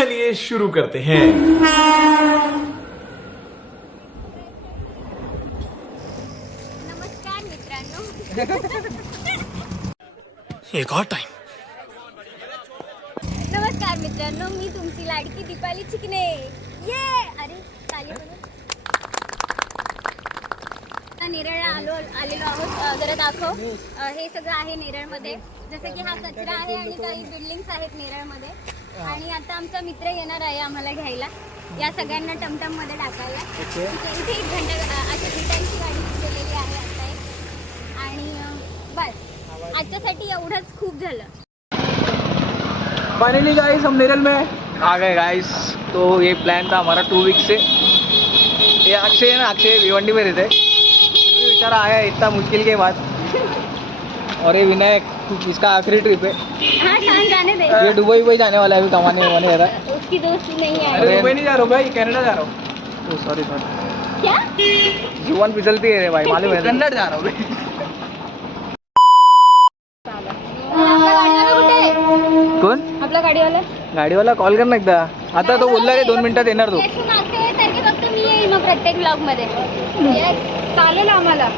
चलिए शुरू करते हैं। नमस्कार मित्रांनो। एक और टाइम। नमस्कार मित्रांनो, मी तुमची लाडकी दीपाली चिकणे। ये अरे ताली म्हणून नेरळला आलेलो आहोत। जरा दाखव, हे सगळं आहे नेरळमध्ये, जसं की हा कचरा आहे आणि काही बिल्डिंग्स आहेत नेरळमध्ये। आणि आता आमचा मित्र येणार आहे आम्हाला घ्यायला, या सगळ्यांना टमटम मध्ये टाकायला। इथे एक घंटा अशा विटांची गाडी केलेली आहे आता एक। आणि बस आजच्यासाठी एवढंच खूप झालं। फाइनली गाइस हम नेरल में आ गए गाइस। तो ये प्लान था हमारा 2 वीक से। ये अक्षय है ना, अक्षय भिवंडी में रहते, फिर भी बेचारा आया इतना मुश्किल के बाद। और ये विनायक, इसका आखिरी ट्रिप है। हाँ शान जाने दे। ये दुबई जाने वाला है, अभी कमाने वाने जा रहा है। उसकी दोस्ती नहीं है। अरे दुबई नहीं जा रहा हूँ भाई, कनाडा जा रहा हूँ। सॉरी सॉरी, क्या जुबान फिसलती है रे भाई, मालूम है। कन्नड़ जा रहा हूँ भाई। आपला गाडीवाला कुठे आहे? कोण? आपला गाडीवाला गाडीवाला कॉल कर ना एकदा। आता तो बोलला रे 2 मिनिटात येणार तो। येशू मागच्या वेळेसारखे फक्त मी येईल मग प्रत्येक ब्लॉग मध्ये। चालेल आम्हाला।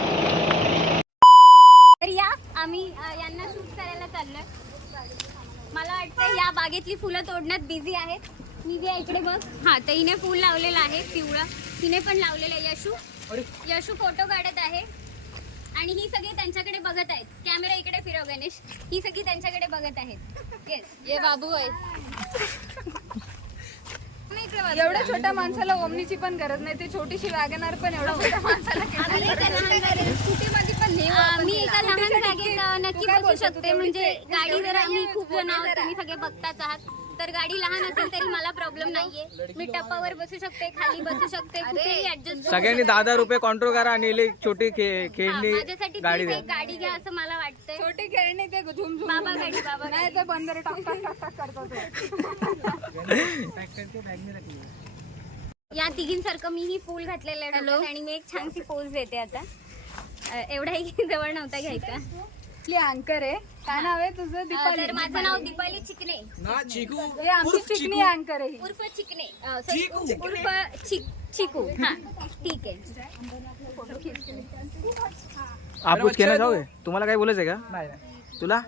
तर या आम्ही यांना शूट करायला चाललोय। मला वाटतं या बागेतली फुलं तोडण्यात बिझी आहेत। निव्या इकडे बघ, हा तर हिने फुल लावलेलं आहे पिवळं, तिने पण लावलेलं आहे। यशू फोटो काढत आहे आणि ही सगळी त्यांच्याकडे बघत आहेत। कॅमेरा इकडे फिरव गणेश, ही सगळी त्यांच्याकडे बघत आहेत। येस, ये बाबू आहे। एवढ्या छोट्या माणसाला ओमनीची पण गरज नाही, ती छोटीशी वॅगनर पण एवढ्या छोट्या माणसाला स्कूटीमध्ये पण नेऊ। मी एका लहान जागेत नक्की बसू शकते, म्हणजे गाडीवर आम्ही खूप जण आहोत, तुम्ही सगळे बघताच आहात। तर गाडी लहान असेल तरी मला प्रॉब्लेम नाहीये, मी टप्पावर बसू शकते, खाली बसू शकते, कुठेही ऍडजस्ट। सगळ्यांनी 10,000 रुपये कॉन्ट्रो करा आणि एक छोटी खेळणी माझ्यासाठी गाडी द्या। गाडी घ्या असं मला वाटतंय। छोटी खेळणी ते झुम झुम बाबा गाडी, बाबा नाही ते बंदर टाक टाक टाक टाक करतात। या तिघींसारखं मी ही फुल घातलेलं आहे डोक्यात आणि मी एक छानशी पोज देते आता। एवढाही जवळ नव्हता घ्यायचा। आपली अँकर आहे, काय नाव आहे तुझं? दीपाली। तर माझं नाव दीपाली चिकणे, हे आमची चिकनी अँकर आहे। उर्फ चिकणे, उर्फ चिकू। हा ठीक आहे। आप कुछ कहना चाहोगे? तुम्हाला काय बोलायचं आहे का? नाही तुला?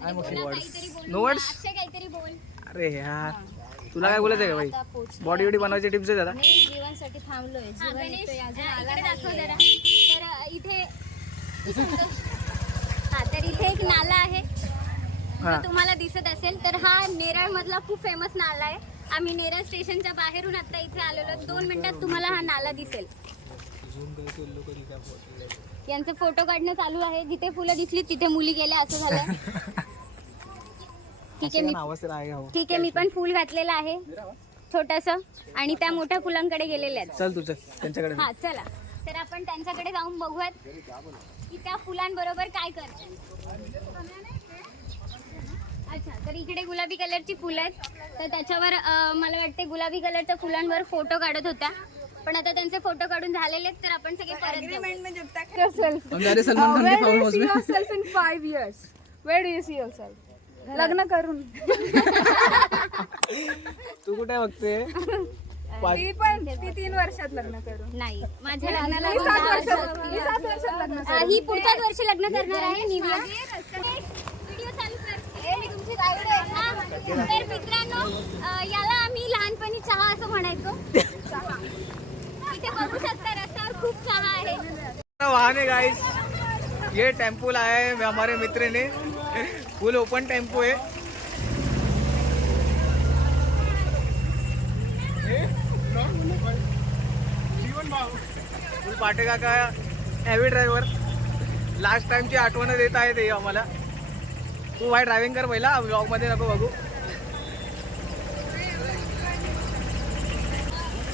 काहीतरी बोल, No words? अक्षय काहीतरी बोल। अरे यार, तुला काय बोलायचं आहे का भाई? बॉडी वडी बनवायची टिप्स आहे दादा? जीवनसाठी थांबलोय। इकडे दाखव जरा। तर इथे हा, तर इथे एक नाला आहे, हा. जर तुम्हाला दिसत असेल तर हा नेरळ मधला खूप फेमस नाला आहे। आम्ही नेरळ स्टेशनच्या बाहेरून आता इथे आलेलो, 2 मिनिटात तुम्हाला हा नाला दिसेल। यांचे फोटो काढणं चालू आहे, जिथे फुलं दिसली तिथे मुली गेल्या असं झालं। ठीक आहे, मी पण फुल घातलेलं आहे छोटस आणि त्या मोठ्या फुलांकडे गेलेल्या आहेत। चल तुझं त्यांच्याकडे। हा चला, तर आपण त्यांच्याकडे जाऊन बघूयात की त्या फुलांबरोबर काय करतात। अच्छा, तर इकडे गुलाबी कलरची फुलं आहेत, तर त्याच्यावर मला वाटते गुलाबी कलरच्या फुलांवर फोटो काढत होत्या, पण आता त्यांचे फोटो काढून झालेले आहेत, तर आपण सगळे परत yourself in 5 years. Where do you see yourself? लग्न करून। तू कुठे बघते? ती 3 वर्षात लग्न करून। नाही, माझ्या लग्नाला मी 7 वर्षात लग्न करून। ही पुढच्याच वर्षी लग्न करणार आहे निव्या। व्हिडिओ चालू करते, मी तुमची गाईड आहे ना। तर मित्रांनो, याला आम्ही लहानपणी चहा असं म्हणायचो। इथे बघू शकता रस्त्यावर खूप चहा आहे। वाहन है गाइस, ये टेम्पो लाया है हमारे मित्र ने, फुल ओपन टेम्पो है। फुल पाटेका का हेवी ड्रायव्हर, लास्ट टाइमची आठवण देत आहे ते आम्हाला। तू भाई ड्रायव्हिंग कर पहिला, ब्लॉग मध्ये नको बघू।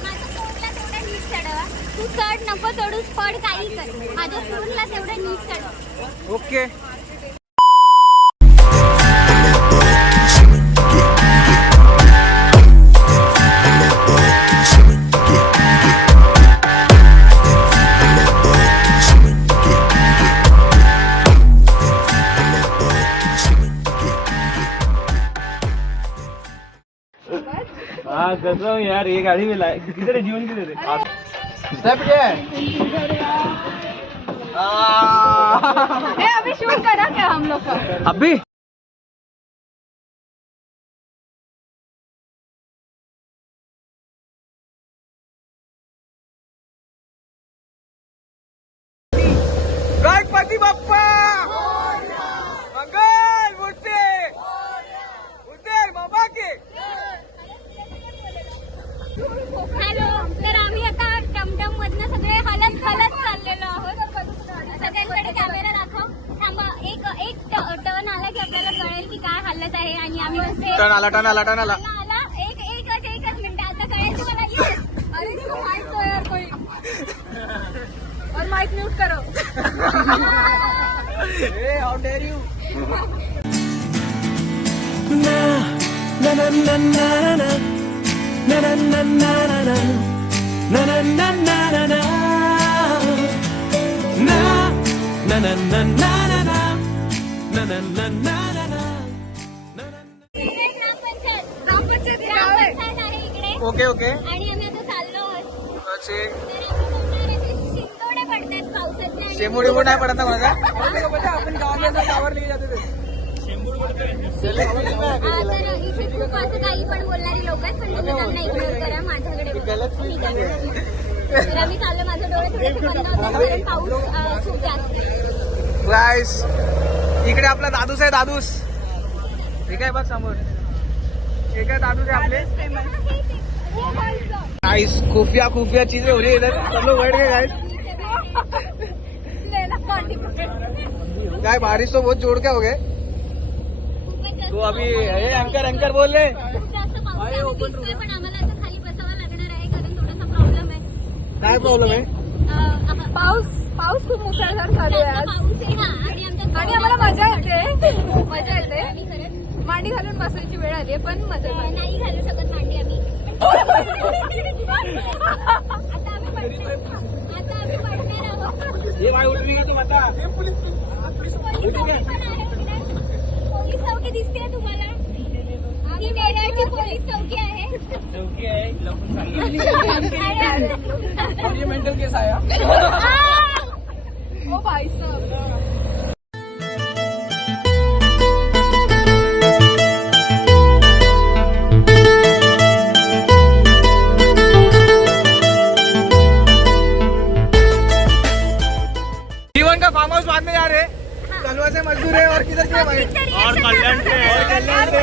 माझ्या फोनला तेवढं नीट चढवा, तू चढ नको चढू, पड काही कर, माझ्या फोनला तेवढं नीट चढवा। ओके। हाँ कसम यार ये गाड़ी में लाए किधर है जीवन किधर है अभी शूट करा क्या हम लोग का? अभी गणपती बाप्पा मंगल मूर्ती उदय बाबा की. हॅलो, तर आम्ही आता टमटम मधनं सगळे हलत चाललेलो आहोत. सगळ्यांकडे कॅमेरा दाखव. थांबा, एक टर्न आला की आपल्याला कळेल की काय हालत आहे. आणि आम्ही कसे टन आला आला एकच मिनिट आता कळेल तुम्हाला. Yes. अरे इसको माइक दो यार कोई, और माइक म्यूट करो. हाउ डेअर यू. ग्रामपंचायत आहे इकडे. Okay okay. आणि आम्ही आता चाललो आहोत. अच्छे तर आम्ही बघणार असे शिंतोडे पडतात पावसाचे. आणि शेंबूड नाही पडत ना माझा. आपण गावाला टावर नाही जाते. तर इथे खूप असं काही पण बोलणारी लोक आहेत, पण तुम्ही त्यांना इग्नोर करा. माझ्याकडे बघा. ठीक आहे. तर आम्ही चाललो. माझे डोळे थोडेसे बंद होते कारण पाऊस खूप जास्त आहे. गाईस इकडे आपला दादूस आहे. दादूस ठीक आहे बघ समोर. एक आहे दादूस आहे आपले. गाइस खुफिया चीजें हो रही है इधर. सब लोग बैठ गए गाइस. गाय बारिश तो बहुत जोर के हो गए. तो अभी एंकर बोल रहे. खूप जास्त पाऊस आहे. दिसतोय, पण आम्हाला आता खाली बसावं लागणार आहे कारण थोडासा प्रॉब्लेम आहे. काय प्रॉब्लेम आहे. पाऊस खूप मुसळधार चालू आहे आज. पाऊस आहे हा. आणि आणि आम्हाला मजा येते. आम्ही खरंच मांडी घालून बसायची वेळ आली आहे, पण मजा येते. नाही घालू शकत मांडी आम्ही. आता आम्ही पडणार आहोत. ये भाई उठ रही का तुम आता. पोलीस चौकी पण आहे इकडे. पोलीस चौकी दिसते तुम्हाला. ही नेरळची पोलीस चौकी आहे. चौकी आहे लपून आणि ये मेंटल केस आया. ओ भाई साहब. जीवन का फार्म हाउस बांधने जा रहे हैं. कलवा से मजदूर है और किधर से भाई. और कल्याण से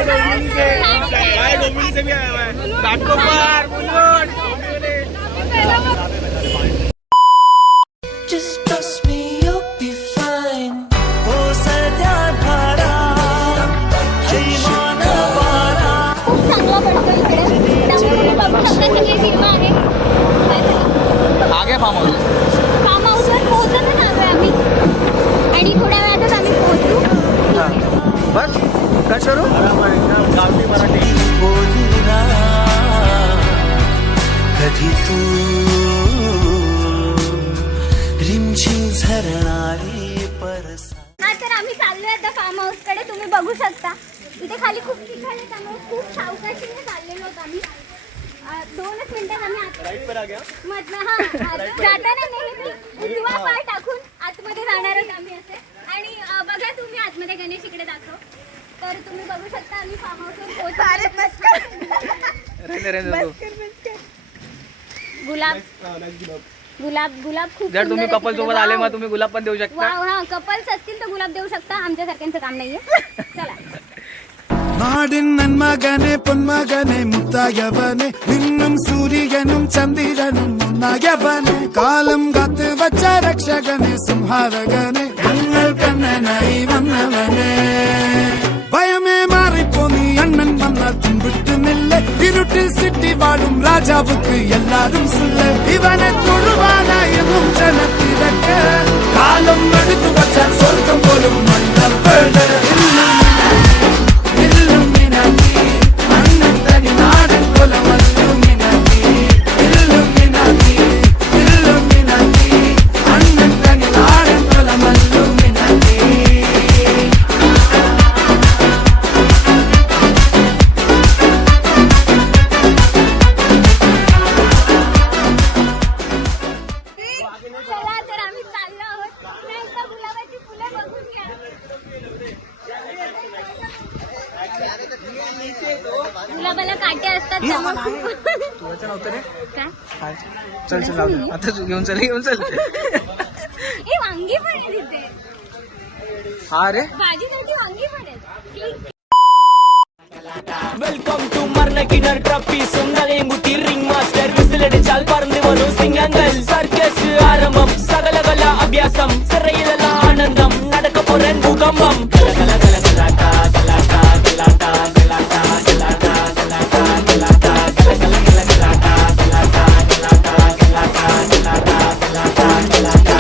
डोंबिवली से भाई डोंबिवली से भी आया हुआ है. Ghatkopar Mulund. Just trust me, you'll be fine. हो सध्या धारा जीवन वारा. खूप चांगला पडतो इकडे. त्यामुळे बघू शकता सगळी टीम आहे. आगे फार्म हाउस. फार्म हाऊसवर पोहोचतच आलोय आम्ही. आणि थोड्या वेळातच आम्ही पोहोचू. बस काय करू. गावठी मराठी बोलूया कधी तू रिमझिम झरणारे परसा. हा, तर आम्ही चाललोय आता फार्म हाऊस कडे. तुम्ही बघू शकता इथे खाली खूप चिखल आहे, त्यामुळे खूप सावकाशीने चाललेलो आहोत आम्ही. 2च मिनिटात आम्ही जाताना नेहमी उजवा पाय टाकून आतमध्ये जाणारच आम्ही असे. आणि बघा तुम्ही आतमध्ये गणेश इकडे दाखव. तर तुम्ही बघू शकता आम्ही फार्म हाऊसवर पोहोचलो. गुलाब खूप जर तुम्ही सुंदर आहे कपल तिकडे. सोबत आले वाव. मग तुम्ही गुलाब पण देऊ शकता. वाव, हा कपल्स असतील तर गुलाब देऊ शकता. आमच्यासारख्यांचं काम नाहीये. चला. നാടിൻ നന്മകനെ പൊന്മകനെ മുത്തായവനെ നിന്നും സൂര്യനും ചന്ദ്രനും ഒന്നായവനെ കാലം കാത്ത് വച്ച രക്ഷകനെ സംഹാരകനെ ഞങ്ങൾ കണ്ണനായി വന്നവനെ ഭയമേ മാറിപ്പോ നീ അണ്ണൻ വന്നാൽ തുമ്പിട്ട് നില്ല് ഇരുട്ടിൽ സിറ്റി വാഴും രാജാവുക്ക് എല്ലാരും സുല്ല് ഇവനെ തൊഴുവാനായെന്നും ജനത്തിരക്ക് കാലം എടുത്തു വച്ചാൽ സ്വർഗം പോലും മണ്ണപ്പെട്. असतात तेव्हा तुझ्या नव्हतं रे काय काय चल चल जाऊ दे. आता तू घेऊन चल हे वांगी पण आहे तिथे हा रे भाजीसाठी वांगी पण आहेत வெல்கம் டு மர்னகினர் ட்ரப்பி சொங்கலேங்குத்தி ரிங் மாஸ்டர் விசிலடிச்சால் பறந்து வரும் சிங்கங்கள் சர்க்கஸ் ஆரம்பம் சகலகல அபியாசம் சிறையிலெல்லாம் ஆனந்தம் நடக்க போறேன் பூகம்பம் கல கல கலாட்டா கலாட்டா கலாட்டா கலாட்டா கலாட்டா கலாட்டா கலாட்டா கல கல கல கலாட்டா கலாட்டா கலாட்டா கலாட்டா கலாட்டா கலாட்டா கலாட்டா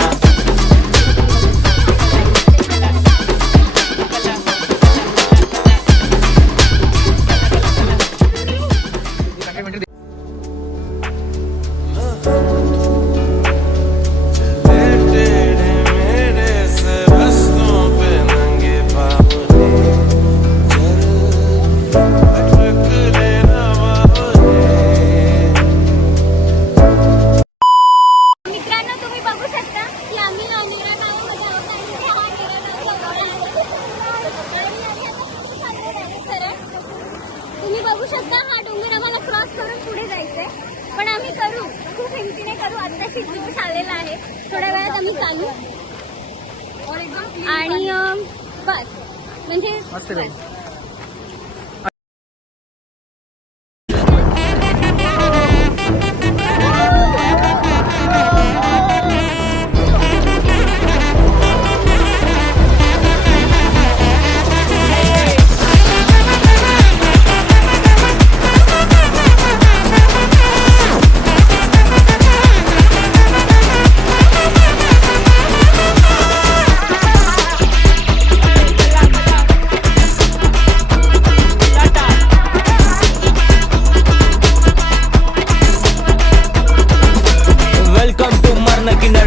मित्रांनो तुम्ही बघू शकता की आम्ही नेरळ गावामध्ये आहोत आणि इथे हा नेरळ तुम्ही बघू शकता हा डोंगर आम्हाला क्रॉस करून पुढे जायचंय पण आम्ही करू खूप हिमतीने करू आत्ताशी दिवस आलेला आहे थोड्या वेळात आम्ही चालू आणि बस म्हणजे मस्त रे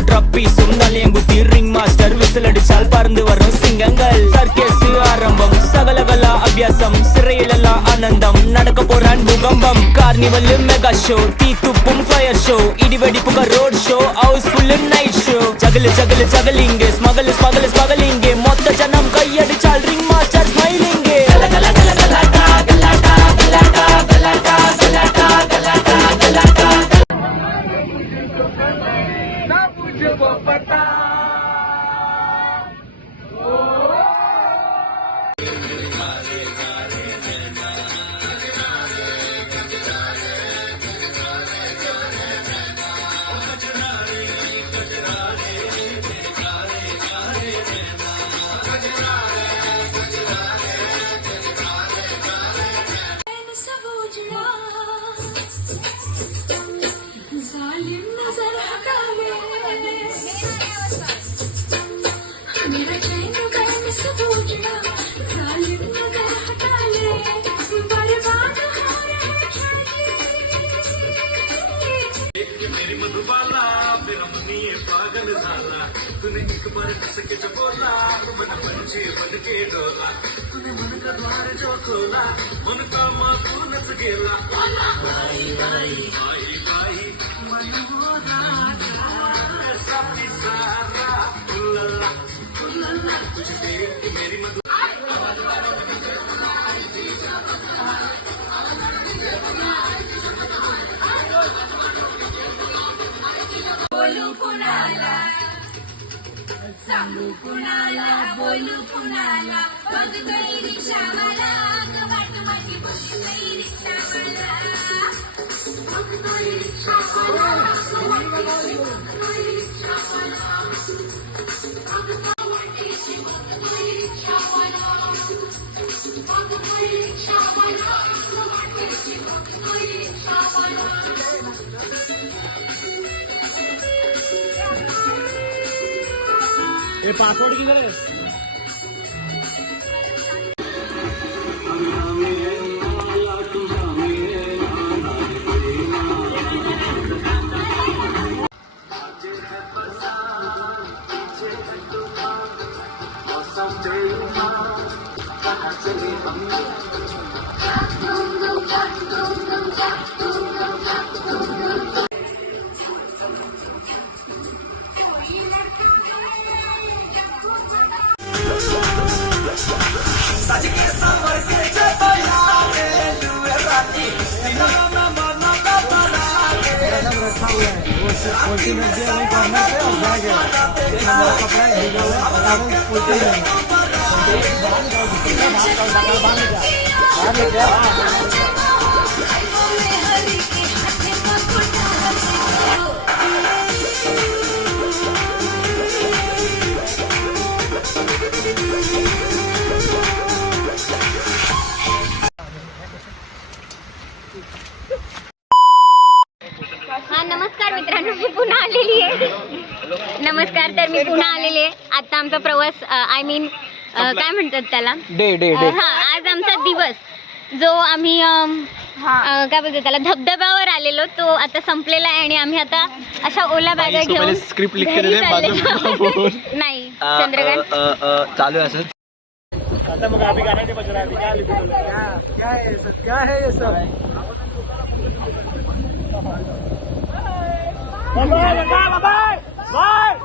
ட்ரப்பி சொங்கலேங்குத்தி ரிங் மாஸ்டர் விசிலடிச்சால் பறந்து வரும் சிங்கங்கள் சர்க்கஸ் ஆரம்பம் சகலகல அபியாசம் சிறையிலெல்லாம் ஆனந்தம் நடக்க போறான் பூகம்பம் கார்னிவல் மெகா ஷோ தீ துப்பும் ஃபயர் ஷோ இடிவெடிப்புக road show housefull night show ஜகலிங்க ஸ்மகலிங்க மொத்த ஜனம் கையடிச்சால் ரிங் மாஸ்டர் ஸ்மைலிங்க கல கல கல கலாட்டா கலாட்டா கலாட்டா கலாட்டா கலாட்டா கலாட்டா கலாட்டா सांगू कुणाला बोलू कुणाला बघतोय रिक्षावाला वाट माझी बघतोय रिक्षावाला बघतोय रिक्षावाला ये पासवर्ड किधर है पोल्ट्री नदी है, वहीं कॉर्नर पे और बैग है, मेरा कपड़ा है भीगा हुआ है, पोल्ट्री है। हा नमस्कार मित्रांनो, मी पुन्हा आलेली आहे. नमस्कार, तर मी पुन्हा आलेली आहे. आता आमचा प्रवास आय मीन काय म्हणतात त्याला, डे हा आज आमचा दिवस जो आम्ही काय बोलतो त्याला धबधब्यावर आलेलो तो आता संपलेला आहे आणि आम्ही आता अशा ओला बॅगा घेऊन स्क्रिप्ट घरी चाललेलो. नाही चंद्रकांत चालू आहे असं. आता मग अभी गाना नहीं बज रहा है, अभी क्या लिखो क्या है ये सब? Bye bye bye bye.